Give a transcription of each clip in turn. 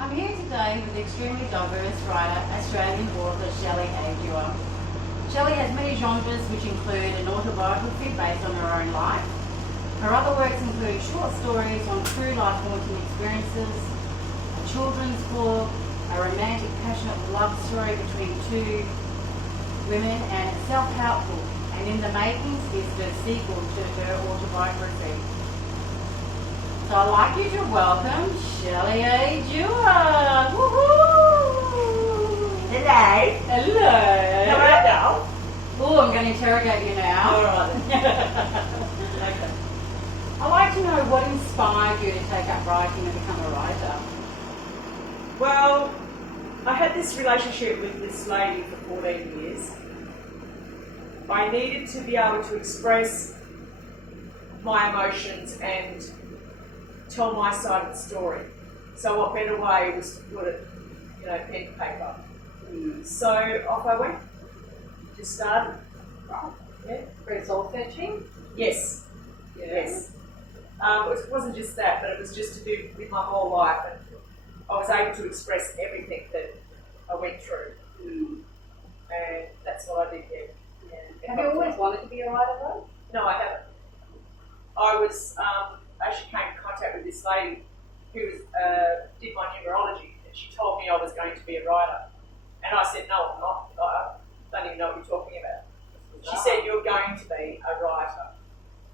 I'm here today with extremely diverse writer, Australian author Shelley A Dewar. Shelley has many genres which include an autobiography based on her own life. Her other works include short stories on true life haunting experiences, a children's book, a romantic passionate love story between two women, and a self-help book. And in the makings is the sequel to her autobiography. So I'd like you to welcome Shelley A Dewar. Woohoo! Hello. Hello. How are you? Oh, I'm going to interrogate you now. All right. Okay. I'd like to know what inspired you to take up writing and become a writer. Well, I had this relationship with this lady for 14 years. I needed to be able to express my emotions and tell my side of the story. So what better way was to put it, pen to paper. So off I went. Just started. Right. Yeah. Very soul-searching? Yes. Yeah. Yes. It wasn't just that, but it was just to do with my whole life, and I was able to express everything that I went through, and that's what I did here. Have you always wanted to be a writer though? No, I haven't. I was actually came in contact with this lady who did my numerology, and she told me I was going to be a writer, and I said, no, I'm not. I don't even know what you're talking about. She said, you're going to be a writer.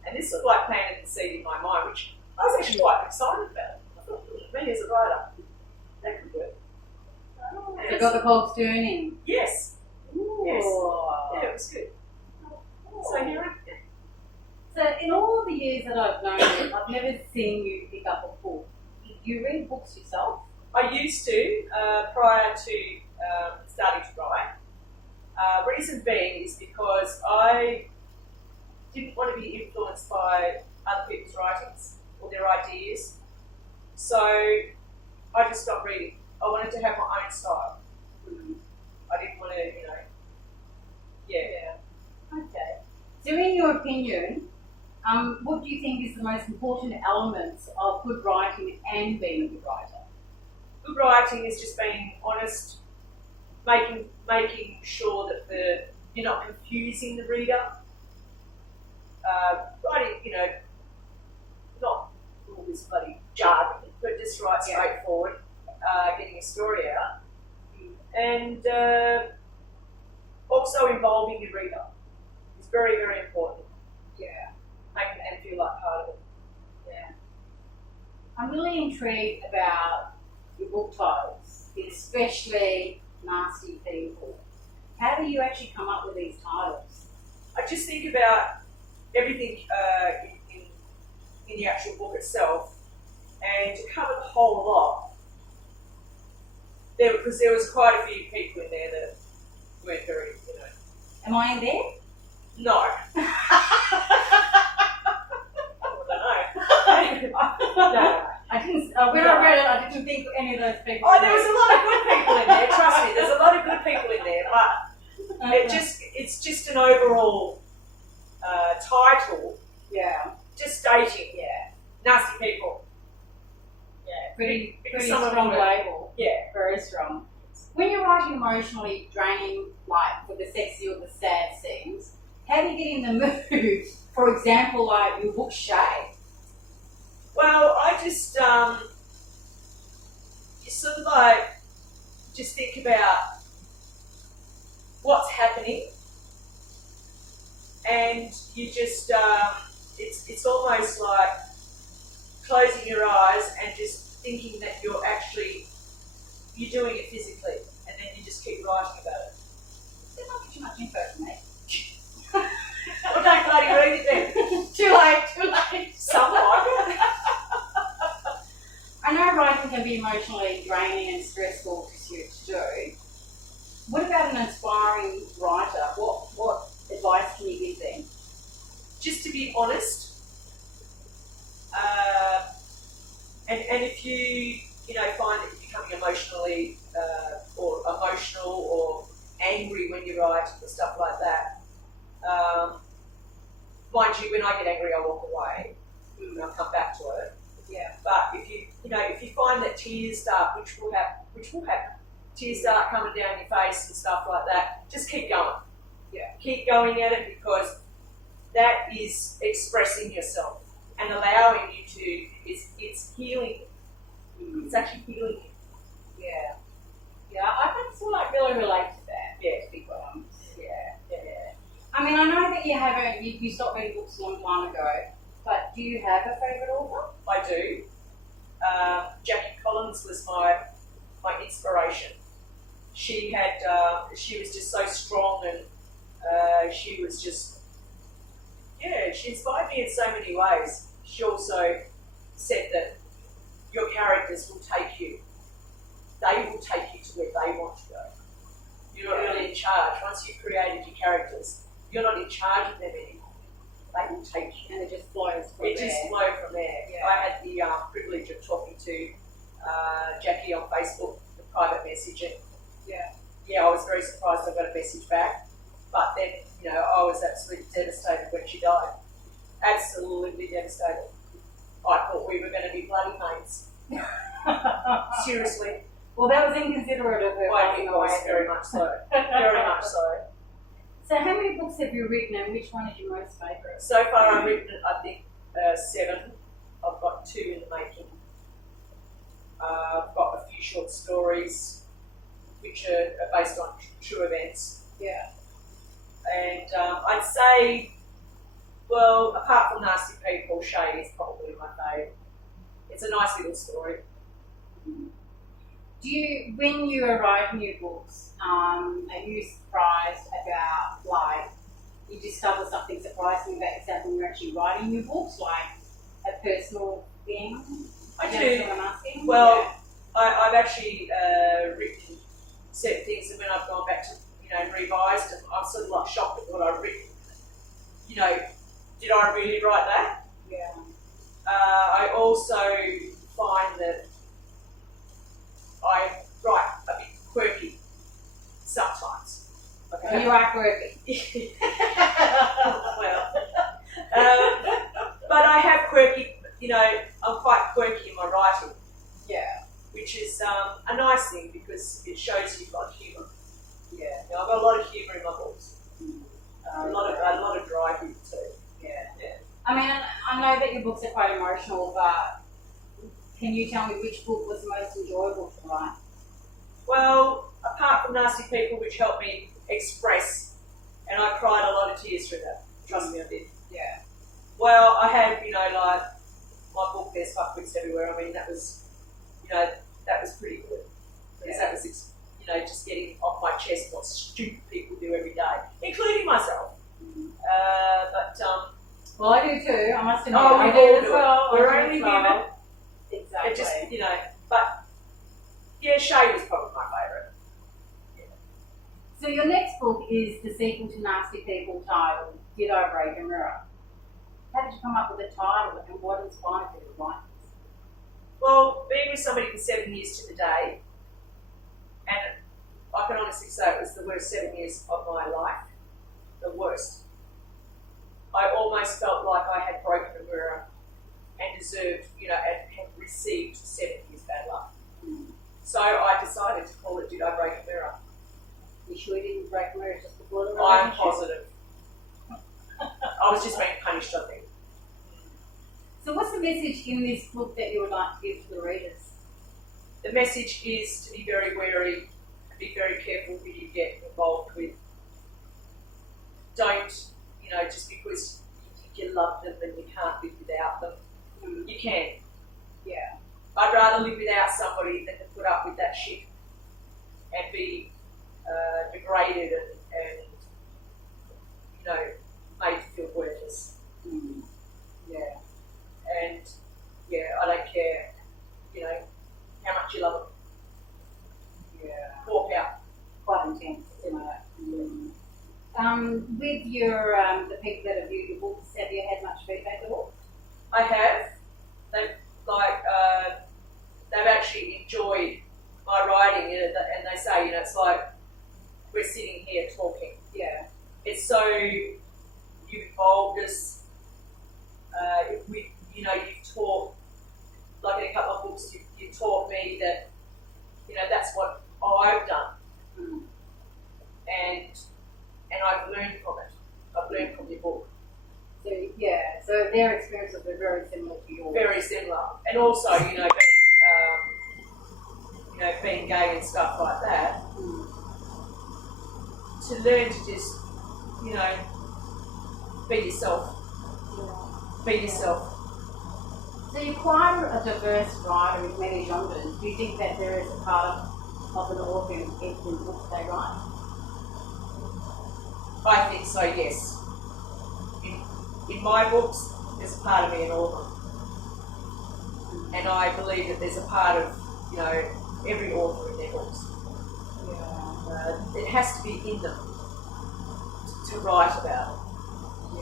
And this sort of like planted the seed in my mind, which I was actually quite excited about. I thought, me as a writer, that could work. So you got the cold turning? Yes. Ooh. Yes. Yeah, it was good. So here I am. So in all the years that I've known you, I've never seen you pick up a book. You read books yourself? I used to, prior to starting to write. Reason being is because I didn't want to be influenced by other people's writings or their ideas. So I just stopped reading. I wanted to have my own style. I didn't want to, yeah. Okay. So in your opinion, what do you think is the most important elements of good writing and being a good writer? Good writing is just being honest, making sure that you're not confusing the reader. Writing, not all this bloody jargon, but just write straightforward, getting a story out, and also involving your reader is very, very important. Yeah. Making them feel like part of it. Yeah. I'm really intrigued about your book titles, especially Nasty People. How do you actually come up with these titles? I just think about everything in the actual book itself, and to cover the whole lot, because there was quite a few people in there that weren't very, Am I in there? No. I don't know. No. I didn't. When I read it, I didn't think any of those people. Oh, there was a lot of good people in there. Trust me, there's a lot of good people in there, but it's just an overall title. Yeah. Just stating, nasty people. Yeah, Pretty some of strong them label. Yeah, Very strong. When you're writing emotionally draining, like for the sexy or the sad scenes, how do you get in the mood? For example, like your book Shay. Well, I just you sort of like just think about what's happening, and you just it's almost like closing your eyes and just thinking that you're doing it physically, and then you just keep writing about it. There's not too much info for me. Well, don't bloody read it then. Too late. Something like it. I know writing can be emotionally draining and stressful to do. What about an inspiring writer? What advice can you give them? Just to be honest, and if you find that you're becoming emotional or angry when you write or stuff like that, mind you, when I get angry, I walk away and I'll come back to it. Yeah. But if you if you find that tears start, which will happen, tears start coming down your face and stuff like that, just keep going. Yeah. Keep going at it, because that is expressing yourself and allowing you to, it's healing. It's actually healing you. Yeah. Yeah, I can sort of really relate to that. Yeah. To be quite honest. Yeah. I mean, I know that you stopped reading books a long time ago, but do you have a favourite author? I do. Jackie Collins was my inspiration. She was just so strong, and she was just, she inspired me in so many ways. She also said that your characters will take you. They will take you to where they want to go. You're not really in charge. Once you've created your characters, you're not in charge of them anymore. They will take you. And it just flows from It there. just flowed from there. Yeah. I had the privilege of talking to Jackie on Facebook, the private messaging. Yeah, I was very surprised I got a message back. But then, I was absolutely devastated when she died. Absolutely devastated. I thought we were going to be bloody mates. Seriously. Well, that was inconsiderate of her. Well, it was very much so. Very much so. So how many books have you written, and which one is your most favourite? So far I've written, I think, 7. I've got 2 in the making. I've got a few short stories which are based on true events. Yeah. And I'd say, well, apart from Nasty People, Shay is probably my favourite. It's a nice little story. Do you, when you are writing your books, are you surprised about, like, you discover something surprising about yourself when you're actually writing your books, like a personal thing? I Is do. that what I'm asking? Well, Yeah. I've actually written certain things, and when I've gone back to, and revised them, I'm sort of like shocked at what I've written. Did I really write that? Yeah. I also find that I write a bit quirky sometimes. Okay. You are quirky. Well, but I have quirky, I'm quite quirky in my writing. Yeah. Which is a nice thing, because it shows you've got humour. Yeah. I've got a lot of humour in my books. A lot of dry humour too. Yeah. Yeah. I mean, I know that your books are quite emotional, but can you tell me which book was the most enjoyable to write? Well, apart from Nasty People, which helped me express, and I cried a lot of tears through that. Trust me, I did. Yeah. Well, I have, like my book, There's Fuckwits Everywhere. I mean, that was pretty good. Because that was, just getting off my chest what stupid people do every day, including myself. Well, I do too. I must admit, Oh, we I all do as do it. well. We're I do only as well. human. Exactly. It just, but yeah, Shay was probably my favourite. So your next book is the sequel to Nasty People, titled Did I Break a Mirror? How did you come up with the title, and what inspired you to write this? Well, being with somebody for 7 years to the day, and I can honestly say it was the worst 7 years of my life. The worst. I almost felt like I had broken a mirror and deserved, and had received 7 years bad luck. So I decided to call it Did I Break a Mirror? You sure you didn't break a mirror just before the I'm relationship? positive. I was just being punished, I think. So what's the message in this book that you would like to give to the readers? The message is to be very wary and be very careful who you get involved with. Don't, just because you think you love them and you can't live without them. You can. Yeah. I'd rather live without somebody than to put up with that shit and be degraded and made to feel worthless. Yeah. And I don't care, how much you love them. Yeah. Walk out. Quite intense, isn't it? With your the people that have viewed your books, have you had much feedback at all? I have. They've actually enjoyed my writing, and they say, it's like we're sitting here talking. Yeah. It's so you've involved us. You've taught like in a couple of books, you taught me that, that's what I've done. Mm. And I've learned from it. I've learned from your book. So yeah, so their experiences were very similar to yours. Very similar. And also, being gay and stuff like that, to learn to just, be yourself. Yeah. Be yourself. So you're quite a diverse writer with many genres. Do you think that there is a part of an author in every book they write? I think so, yes. In my books, there's a part of me an author. And I believe that there's a part of, every author in their books. Yeah. It has to be in them to write about it.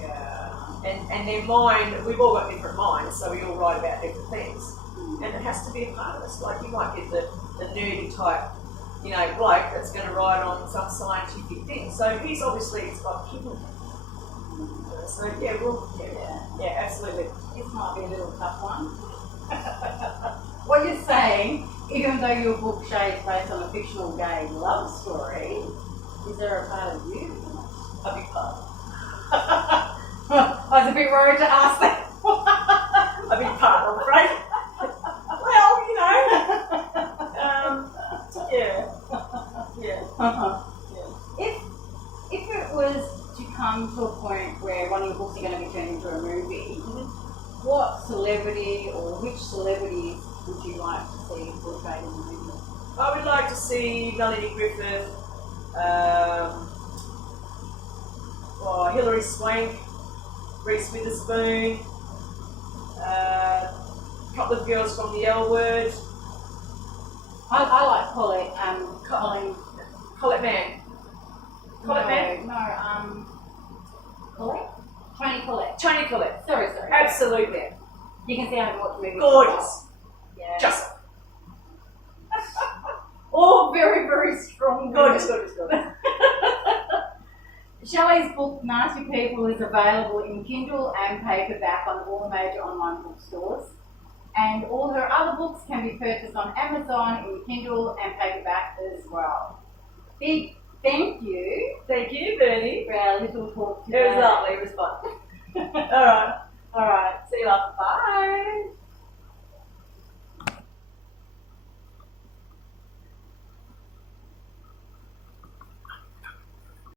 Yeah. And their mind, we've all got different minds, so we all write about different things. And it has to be a part of us. Like you might get the nerdy type, bloke that's going to write on some scientific thing. So he's obviously, it's got hidden. So yeah, absolutely. This might be a little tough one. What you're saying, even though your book shades based on a fictional gay love story, is there a part of you? A big part. I was a bit worried to ask that. A big part, I'm afraid. Well, yeah. Uh-huh. Yeah. If it was to come to a point where one of your books are going to be turned into a movie, what celebrity or which celebrities would you like to see portrayed in the movie? I would like to see Melanie Griffith, Hilary Swank, Reese Witherspoon, a couple of girls from the L Word. I like Colette. Colette Mann. Colette Mann? No, Colette? Tony Collette. Sorry. Absolutely. You can see I haven't watched the movie. Gorgeous. Yeah. Just. All very, very strong. Gorgeous. Shelley's book, Nasty People, is available in Kindle and paperback on all major online bookstores. And all her other books can be purchased on Amazon in Kindle and paperback as well. Big thank you. Thank you, Bernie. For our little talk today. It was lovely. It was fun. All right. See you later. Bye.